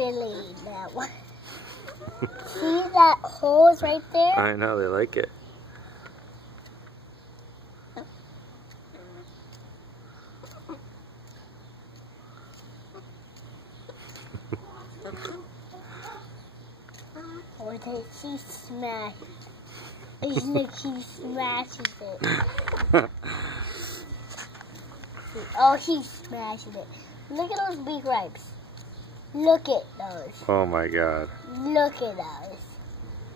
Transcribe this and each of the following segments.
really that one. See that holes right there? I know, they like it. Or did she smash? Look, he smashes it. Oh, he's smashing it. Look at those big grapes. Look at those. Oh my God. Look at those.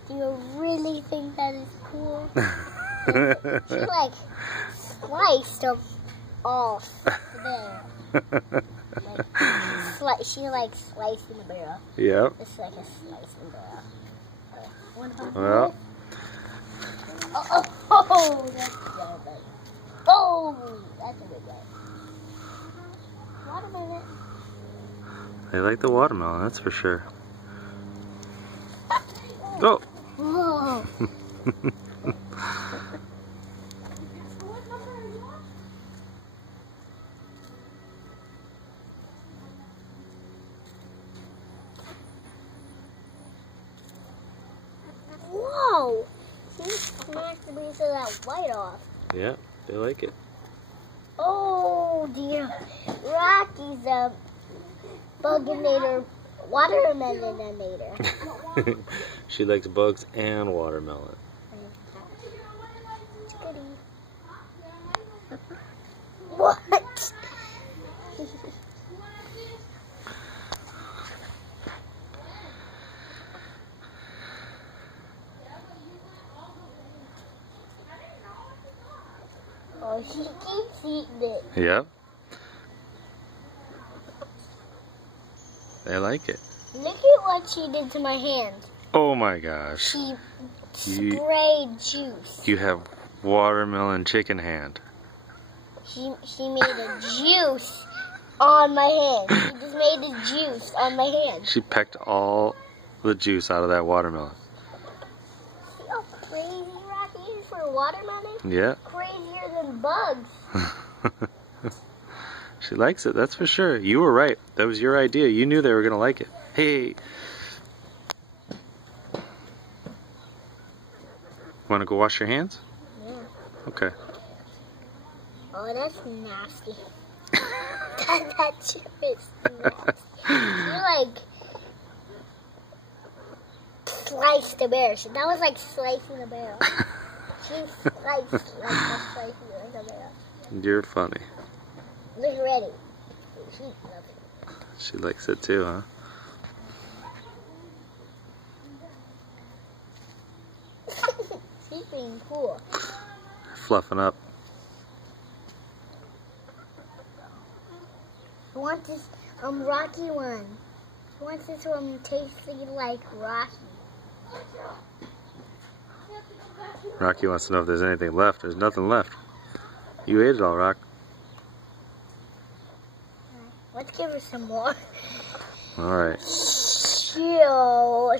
Do you really think that is cool? She like sliced them off there. She like sliced in the barrel. Yep. It's like a slice in the barrel. Well. Oh, that's good. Oh, that's a good one. Watermelon. They like the watermelon, that's for sure. Oh! Whoa. Whoa! She smacked the piece of that white off. Yeah, they like it. Oh dear. Rocky's a buginator, watermelon-inator. She likes bugs and watermelon. What? Oh, she keeps eating it. Yep. They like it. Look at what she did to my hand. Oh my gosh. She sprayed juice. You have watermelon chicken hand. She made a juice on my hand. She just made a juice on my hand. She pecked all the juice out of that watermelon. See how crazy Rocky is for a watermelon? Yeah. Crazier than bugs. She likes it, that's for sure. You were right. That was your idea. You knew they were going to like it. Hey. Want to go wash your hands? Yeah. Okay. Oh, that's nasty. that chip is nasty. You like sliced the bear. That was like slicing the barrel. She sliced slicing the barrel. You're funny. Look ready. She loves it. She likes it too, huh? She's being cool. Fluffing up. I want this Rocky one. I want this one tasting like Rocky. Rocky wants to know if there's anything left. There's nothing left. You ate it all, Rock. Let's give her some more. All right. Chill.